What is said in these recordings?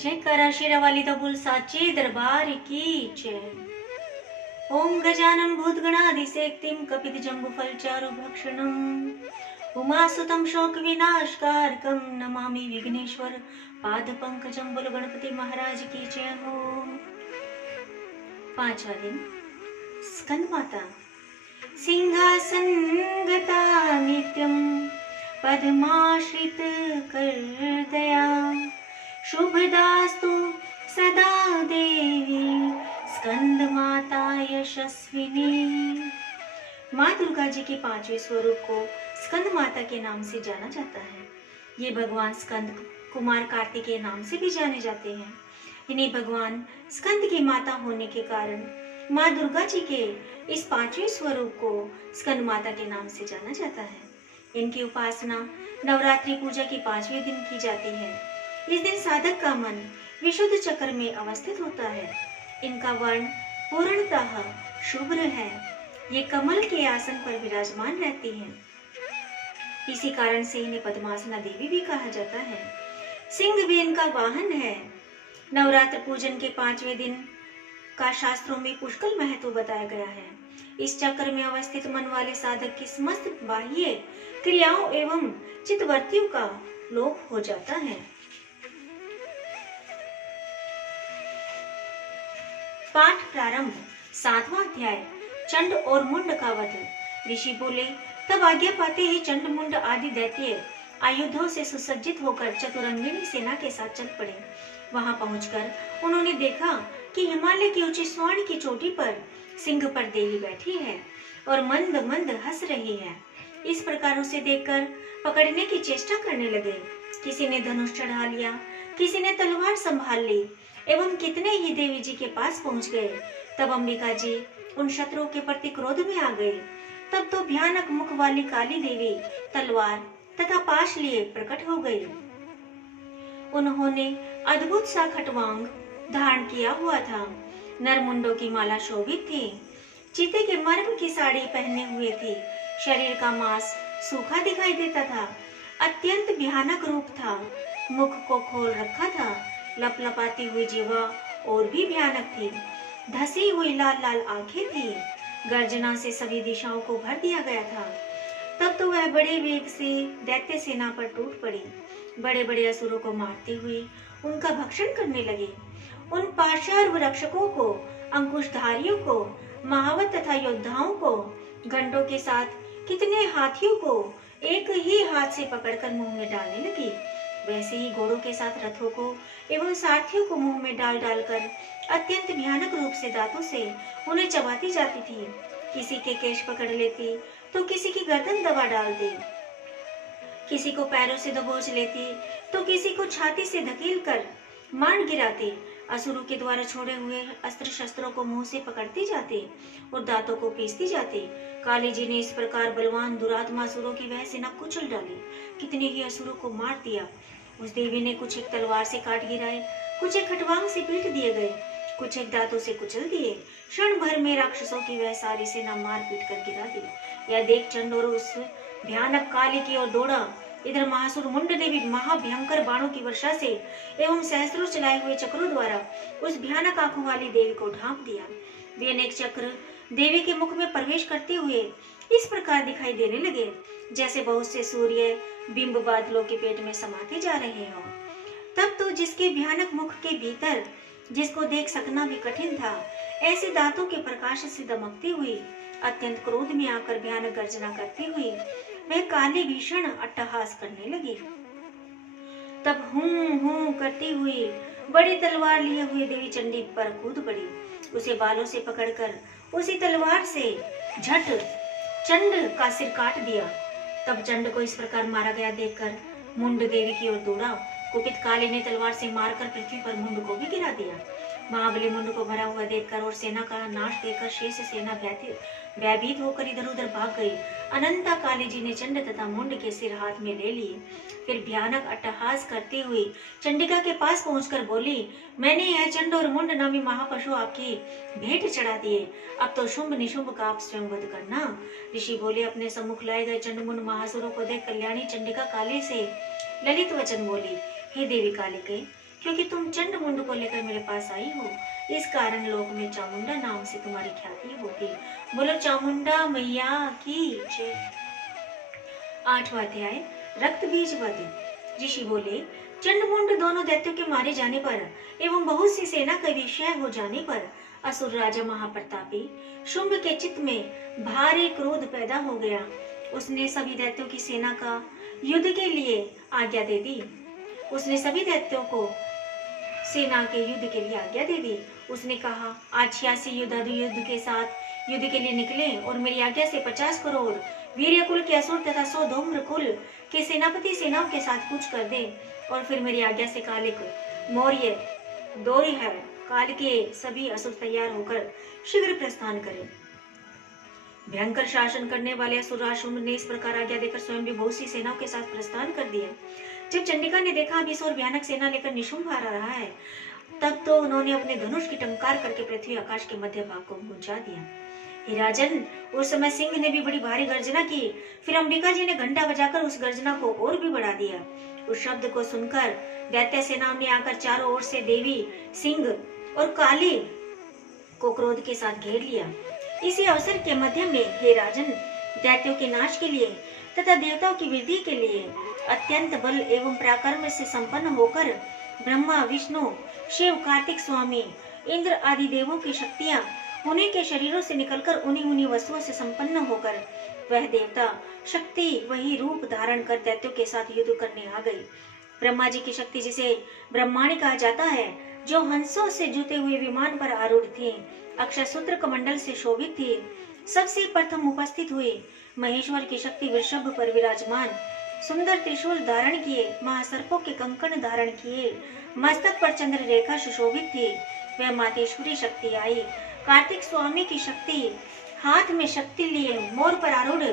जयकारा शेरावाली दा बुल साचे दरबार की जय। ओम गजानन भूतगणाधिसेक्तिं कपितजम्बुफलचारु भक्षणम् उमासुतं शोकविनाशकारकं नमामि विघ्नेश्वर पादपंकजं। बोलो गणपति महाराज की जय हो। पांचवा दिन स्कंद माता सिंहासन गता नित्यं पद्माश्रित कर दया शुभदास्तु सदा देवी स्कंद माता यशस्विनी। माँ दुर्गा जी के पांचवें स्वरूप को स्कंद माता के नाम से जाना जाता है। ये भगवान स्कंद कुमार कार्तिकेय नाम से भी जाने जाते हैं। इन्हीं भगवान स्कंद की माता होने के कारण माँ दुर्गा जी के इस पांचवें स्वरूप को स्कंद माता के नाम से जाना जाता है। इनकी उपासना नवरात्रि पूजा के पांचवें दिन की जाती है। इस दिन साधक का मन विशुद्ध चक्र में अवस्थित होता है। इनका वर्ण पूर्णतः शुभ्र है। ये कमल के आसन पर विराजमान रहती हैं। इसी कारण से इन्हें पद्मासना देवी भी कहा जाता है। सिंह भी इनका वाहन है। नवरात्र पूजन के पांचवें दिन का शास्त्रों में पुष्कल महत्व बताया गया है। इस चक्र में अवस्थित मन वाले साधक की समस्त बाह्य क्रियाओं एवं चित्तवृत्तियों का लोप हो जाता है। पाठ प्रारंभ। 7वां अध्याय चंड और मुंड का वध। ऋषि बोले, तब आज्ञा पाते ही चंड मुंड आदि दैत्य आयुधों से सुसज्जित होकर चतुरंगिणी सेना के साथ चल पड़े। वहां पहुंचकर उन्होंने देखा कि हिमालय की ऊंची स्वर्ण की चोटी पर सिंह पर देवी बैठी है और मंद मंद हंस रही है। इस प्रकार उसे देखकर पकड़ने की चेष्टा करने लगे। किसी ने धनुष चढ़ा लिया, किसी ने तलवार संभाल ली एवं कितने ही देवी जी के पास पहुंच गए। तब अंबिका जी उन शत्रुओं के प्रति क्रोध में आ गई। तब तो भयानक मुख वाली काली देवी तलवार तथा पाश लिए प्रकट हो गई। उन्होंने अद्भुत सा खटवांग धारण किया हुआ था। नरमुंडों की माला शोभित थी। चीते के मर्ग की साड़ी पहने हुए थी। शरीर का मांस सूखा दिखाई देता था। अत्यंत भयानक रूप था। मुख को खोल रखा था। लपलपाती हुई जीवा और भी भयानक थी। धसी हुई लाल लाल आंखें थी। गर्जना से सभी दिशाओं को भर दिया गया था। तब तो वह बड़े वेग से दैत्य सेना पर टूट पड़ी। बड़े बड़े असुरों को मारते हुए उनका भक्षण करने लगे। उन पाशार्व रक्षकों को, अंकुशधारियों को, महावत तथा योद्धाओं को, घंटों के साथ कितने हाथियों को एक ही हाथ से पकड़कर मुंह में डालने लगी। वैसे ही घोड़ों के साथ रथों को एवं सारथियों को मुंह में डाल डालकर अत्यंत भयानक रूप से दांतों से उन्हें चबाती जाती थी। किसी के केश पकड़ लेती तो किसी की गर्दन दबा डालती, किसी को पैरों से दबोच लेती तो किसी को छाती से धकेल कर मार गिराती। असुरों के द्वारा छोड़े हुए अस्त्र शस्त्रों को मुंह से पकड़ती जाती और दांतों को पीसती जाती। काली जी ने इस प्रकार बलवान दुरात्मा असुरों की वह सेना कुचल डाली। कितने ही असुरों को मार दिया। उस देवी ने कुछ एक तलवार से काट गिराए, कुछ एक खटवांग से पीट दिए गए, कुछ एक दांतों से कुचल दिए। क्षण भर में राक्षसों की वह सारी सेना मार पीट कर गिरा दी। यह देख चंड और उस भयानक काली की ओर दौड़ा। इधर महासुर मुंड ने भी महाभयंकर बाणों की वर्षा से एवं सहस्त्रों चलाए हुए चक्रों द्वारा उस भयानक आंखों वाली देवी को ढांप दिया। वे अनेक चक्र देवी के मुख में प्रवेश करते हुए इस प्रकार दिखाई देने लगे जैसे बहुत से सूर्य बिंब बादलों के पेट में समाते जा रहे हो। तब तो जिसके भयानक मुख के भीतर जिसको देख सकना भी कठिन था, ऐसे दांतों के प्रकाश से दमकती हुई अत्यंत क्रोध में आकर भयानक गर्जना करती हुई वह काली भीषण अट्टहास करने लगी। तब हूं करती हुई बड़ी तलवार लिए हुए देवी चंडी पर कूद पड़ी। उसे बालों से पकड़कर उसी तलवार से झट चंड का सिर काट दिया। तब चंड को इस प्रकार मारा गया देखकर मुंड देवी की ओर दौड़ा। कुपित काली ने तलवार से मारकर पृथ्वी पर मुंड को भी गिरा दिया। महाबली मुंड को भरा हुआ देखकर और सेना का नाश देखकर शेष सेना भयभीत होकर इधर उधर भाग गई। अनंता काली जी ने चंड तथा मुंड के सिर हाथ में ले लिए। फिर भयानक अट्टहास करती हुई चंडिका के पास पहुंचकर बोली, मैंने यह चंड और मुंड नामी महापशु आपकी भेंट चढ़ा दिए। अब तो शुंभ निशुंभ का आप स्वयं वध करना। ऋषि बोले, अपने सम्मुख लाए गए चंड मुंड महासुरों को देख कल्याणी चंडिका काली से ललित वचन बोली, हे देवी कालिके, क्योंकि तुम चंड मुंड को लेकर मेरे पास आई हो। इस कारण लोक में चामुंडा नाम से तुम्हारी ख्याति होगी। बोलो चामुंडा मैया की जय। 8वां अध्याय रक्त बीज वध। ऋषि बोले, चंडमुंड दोनों दैत्यों के मारे जाने पर एवं बहुत सी सेना का विषय हो जाने पर असुर राजा महाप्रतापी शुंभ के चित्त में भारी क्रोध पैदा हो गया। उसने सभी दैत्यों की सेना का युद्ध के लिए आज्ञा दे दी। उसने सभी दैत्यों को सेना के युद्ध के लिए आज्ञा दे दी। उसने कहा, आज 86 योद्धा युद्ध के साथ युद्ध के लिए निकले और मेरी आज्ञा से 50 करोड़ वीर्य कुल के असुर तथा 100 धूम्र कुल के सेनापति सेनाओं के साथ कूच कर दे और फिर मेरी आज्ञा से कालिक मौर्य दौर्य काल के सभी असुर तैयार होकर शीघ्र प्रस्थान करें। भयंकर शासन करने वाले असुर शुंभ ने इस प्रकार आज्ञा देकर स्वयं भी बहुत सी सेनाओं के साथ प्रस्थान कर दिया। जब चंडिका ने देखा अब इस ओर भयानक सेना लेकर निशुंभ आ रहा है, तब तो उन्होंने अपने धनुष की टंकार करके पृथ्वी आकाश के मध्य भाग को पहुंचा दिया। हे राजन, उस समय सिंह ने भी बड़ी भारी गर्जना की। फिर अंबिका जी ने घंटा बजाकर उस गर्जना को और भी बढ़ा दिया। उस शब्द को सुनकर दैत्य सेनाओं ने आकर चारों ओर से देवी, सिंह और काली को क्रोध के साथ घेर लिया। इसी अवसर के मध्य में हे राजन, दैत्यों के नाश के लिए तथा देवताओं की वृद्धि के लिए अत्यंत बल एवं पराक्रम से संपन्न होकर ब्रह्मा, विष्णु, शिव, कार्तिक स्वामी, इंद्र आदि देवों की शक्तियां उन्हीं के शरीरों से निकलकर उन्हीं वस्तुओं से संपन्न होकर वह देवता शक्ति वही रूप धारण कर दैत्यों के साथ युद्ध करने आ गई। ब्रह्मा जी की शक्ति, जिसे ब्रह्माणी कहा जाता है, जो हंसों से जुते हुए विमान पर आरूढ़ थी, अक्षय सूत्र कमंडल से शोभित थी, सबसे प्रथम उपस्थित हुई। महेश्वर की शक्ति वृषभ पर विराजमान, सुंदर त्रिशूल धारण किए, महासर्पों के कंकण धारण किए, मस्तक पर चंद्र रेखा सुशोभित थी, वह मातेश्वरी शक्ति आई। कार्तिक स्वामी की शक्ति हाथ में शक्ति लिए मोर पर आरूढ़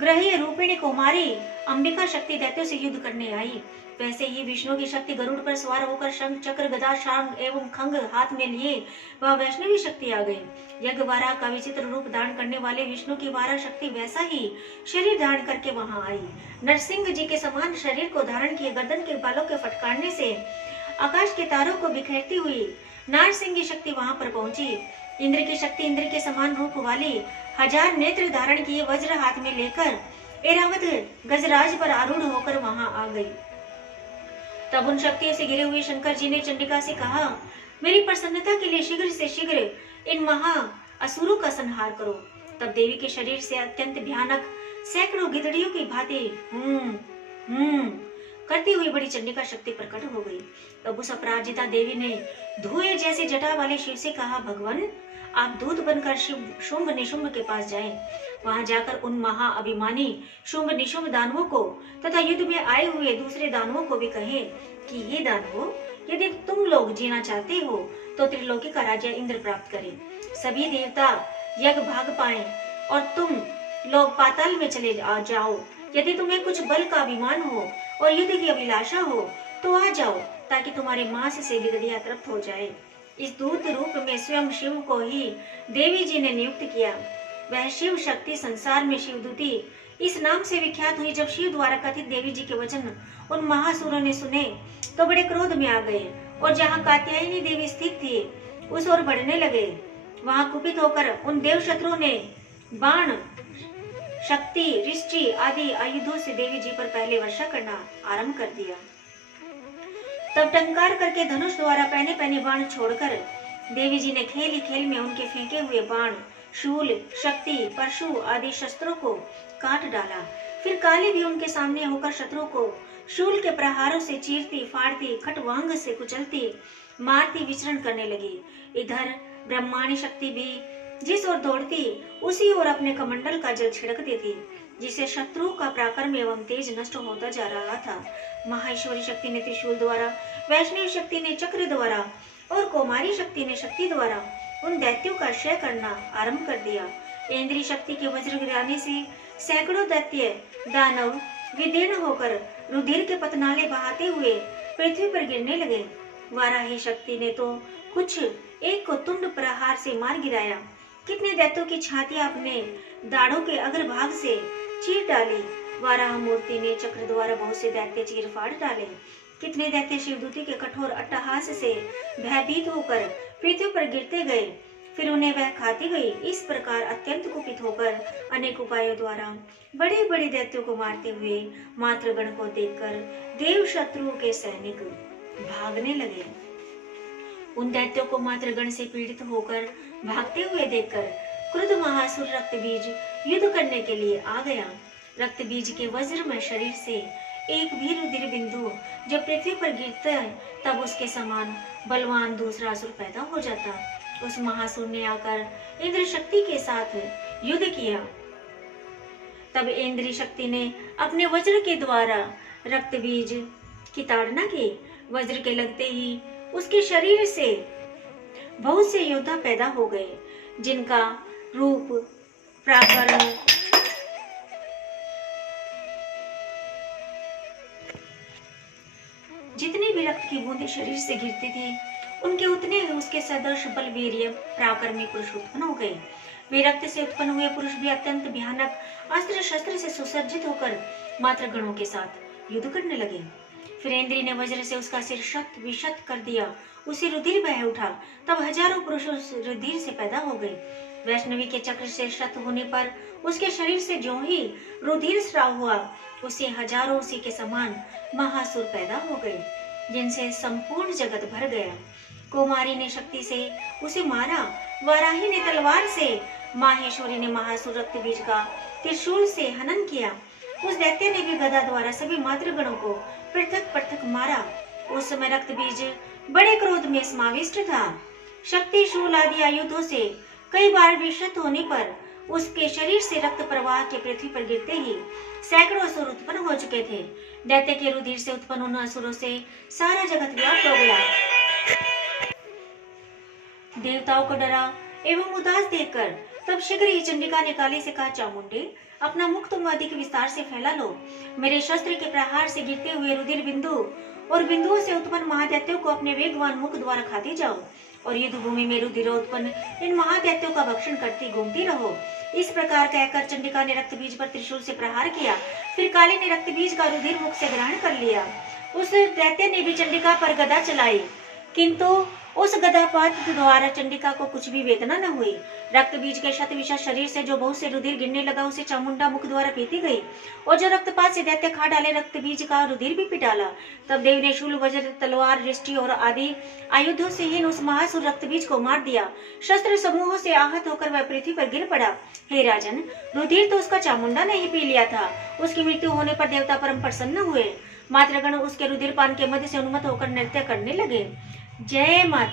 ग्रहीय रूपिणी कुमारी अंबिका शक्ति दैत्यों से युद्ध करने आई। वैसे ही विष्णु की शक्ति गरुड़ पर सवार होकर शंख, चक्र, गदा, शांग एवं खंग हाथ में लिए वह वैष्णवी शक्ति आ गई। यज्ञ वारा का विचित्र रूप धारण करने वाले विष्णु की वारा शक्ति वैसा ही शरीर धारण करके वहां आई। नरसिंह जी के समान शरीर को धारण किए गर्दन के बालों के फटकारने से आकाश के तारों को बिखेरती हुई नारसिंह की शक्ति वहां पर पहुंची। इंद्र की शक्ति इंद्र के समान रूप वाली 1000 नेत्र धारण किए वज्र हाथ में लेकर ऐरावत गजराज पर आरूढ़ होकर वहां आ गई। तब उन शक्तियों से घिरे हुए शंकर जी ने चंडिका से कहा, मेरी प्रसन्नता के लिए शीघ्र से शीघ्र इन महा असुरों का संहार करो। तब देवी के शरीर से अत्यंत भयानक सैकड़ों गिदड़ियों की भांति करती हुई बड़ी चंडिका शक्ति प्रकट हो गई। तब उस अपराजिता देवी ने धुएं जैसे जटा वाले शिव से कहा, भगवान, आप दूत बनकर शुंभ निशुंभ के पास जाएं। वहां जाकर उन महा अभिमानी शुंभ निशुंभ दानवों को तथा युद्ध में आए हुए दूसरे दानवों को भी कहें कि हे दानवों, यदि तुम लोग जीना चाहते हो तो त्रिलोकी का राज्य इंद्र प्राप्त करें, सभी देवता यज्ञ भाग पाएं और तुम लोग पाताल में चले जाओ। यदि तुम्हें कुछ बल का अभिमान हो और युद्ध की अभिलाषा हो तो आ जाओ, ताकि तुम्हारे मांस से गिदड़ियां तृप्त हो जाए। इस दूत रूप में स्वयं शिव को ही देवी जी ने नियुक्त किया। वह शिव शक्ति संसार में शिवदूती इस नाम से विख्यात हुई। जब शिव द्वारा कथित देवी जी के वचन उन महासुरों ने सुने तो बड़े क्रोध में आ गए और जहाँ कात्यायनी देवी स्थित थी उस ओर बढ़ने लगे। वहां कुपित होकर उन देव शत्रुओं ने बाण, शक्ति, रिष्टि आदि आयुधों से देवी जी पर पहले वर्षा करना आरंभ कर दिया। तब टंकार करके धनुष द्वारा पहने पहने बाण छोड़कर देवी जी ने खेल ही खेल में उनके फेंके हुए बाण, शूल, शक्ति, परशु आदि शस्त्रों को काट डाला। फिर काली भी उनके सामने होकर शत्रुओं को शूल के प्रहारों से चीरती, फाड़ती, खटवांग से कुचलती, मारती, विचरण करने लगी। इधर ब्रह्माणी शक्ति भी जिस ओर दौड़ती उसी ओर अपने कमंडल का जल छिड़क देती, जिससे शत्रुओं का पराक्रम एवं तेज नष्ट होता जा रहा था। माहेश्वरी शक्ति ने त्रिशूल द्वारा, वैष्णवी शक्ति ने चक्र द्वारा और कौमारी शक्ति ने शक्ति द्वारा उन दैत्यों का क्षय करना आरंभ कर दिया। इंद्रिय शक्ति के वज्र गिराने से सैकड़ों दैत्य दानव विदीर्ण होकर रुधिर के पतनाले बहाते हुए पृथ्वी पर गिरने लगे। वाराही शक्ति ने तो कुछ एक को तुंड प्रहार से मार गिराया। कितने दैत्यों की छातियां अपने दाढ़ों के अग्रभाग से चीर डाली। वाराह मूर्ति ने चक्र द्वारा बहुत से दैत्य चीर फाड़ डाले। कितने दैत्य शिवदूती के कठोर अट्टहास से भयभीत होकर पृथ्वी पर गिरते गए, फिर उन्हें वह खाती गई। इस प्रकार अत्यंत कुपित होकर अनेक उपायों द्वारा बड़े बड़े दैत्यों को मारते हुए मातृगण को देखकर देव शत्रुओं के सैनिक भागने लगे। उन दैत्यों को मातृगण से पीड़ित होकर भागते हुए देखकर क्रुद्ध महासुर रक्तबीज युद्ध करने के लिए आ गया। रक्तबीज के वज्रमय शरीर से एक भी रुधिर बिंदु जब पृथ्वी पर गिरता है, तब उसके समान बलवान दूसरा असुर पैदा हो जाता। उस महासुर ने आकर इंद्र शक्ति के साथ युद्ध किया। तब इंद्र शक्ति ने अपने वज्र के द्वारा रक्तबीज की ताड़ना की। वज्र के लगते ही उसके शरीर से बहुत से योद्धा पैदा हो गए, जिनका रूप पराक्रम जितने भी रक्त की बूंदें शरीर से गिरती थी, उनके उतने ही उसके सदृश बलवीर्य पराक्रमी पुरुष उत्पन्न हो गए। वे रक्त से उत्पन्न हुए पुरुष भी अत्यंत भयानक अस्त्र शस्त्र से सुसज्जित होकर मातृगणों के साथ युद्ध करने लगे। फिर इंद्री ने वज्र से उसका सिर शत विशत कर दिया। उसे रुधिर बह उठा। तब हजारों पुरुष उस रुधिर से पैदा हो गए। वैष्णवी के चक्र से शत होने पर उसके शरीर से जो ही रुधिर स्राव हुआ, उसे हजारों उसी के समान महासुर पैदा हो गए, जिनसे संपूर्ण जगत भर गया। कुमारी ने शक्ति से उसे मारा। वाराही ने तलवार से, माहेश्वरी ने महासुर रक्तबीज का त्रिशूल से हनन किया। उस दैत्य ने भी गदा द्वारा सभी मातृगणों को पृथक पृथक मारा। उस समय रक्तबीज बड़े क्रोध में समाविष्ट था। शक्ति शूल आदि आयुधों से कई बार विषत होने पर उसके शरीर से रक्त प्रवाह के पृथ्वी पर गिरते ही सैकड़ों असुर उत्पन्न हो चुके थे। दैत्य के रुधिर से उत्पन्न उन असुरों से सारा जगत व्याप्त हो गया। देवताओं को डरा एवं उदास देखकर तब शीघ्र ही चंडिका ने काली से कहा, चामुंडे, अपना मुख तुम अधिक विस्तार से फैला लो। मेरे शस्त्र के प्रहार से गिरते हुए रुधिर बिंदु और बिंदुओं से उत्पन्न महादैत्यों को अपने वेगवान मुख द्वारा खाती जाओ और युद्ध भूमि में रुधिर उत्पन्न इन महादैत्यों का भक्षण करती घूमती रहो। इस प्रकार कहकर चंडिका ने रक्तबीज पर त्रिशूल से प्रहार किया। फिर काली ने रक्तबीज का रुधिर मुख से ग्रहण कर लिया। उस दैत्य ने भी चंडिका पर गदा चलाई, किंतु उस गदापात द्वारा चंडिका को कुछ भी वेदना न हुई। रक्तबीज के शत विषा शरीर से जो बहुत से रुधिर गिरने लगा, उसे चामुंडा मुख द्वारा पीती गई और जो रक्तपात से दैत्य खा डाले, रक्तबीज का रुधिर भी पी डाला। तब देव ने शूल, वज्र, तलवार, रिष्टि और आदि आयुधों से ही उस महासुर रक्तबीज को मार दिया। शस्त्र समूहों से आहत होकर वह पृथ्वी पर गिर पड़ा। हे राजन, रुधिर तो उसका चामुंडा ने ही पी लिया था। उसकी मृत्यु होने पर देवता परम प्रसन्न हुए। मातृगण उसके रुधिर पान के मध्य से उन्मत्त होकर नृत्य करने लगे। जय माता।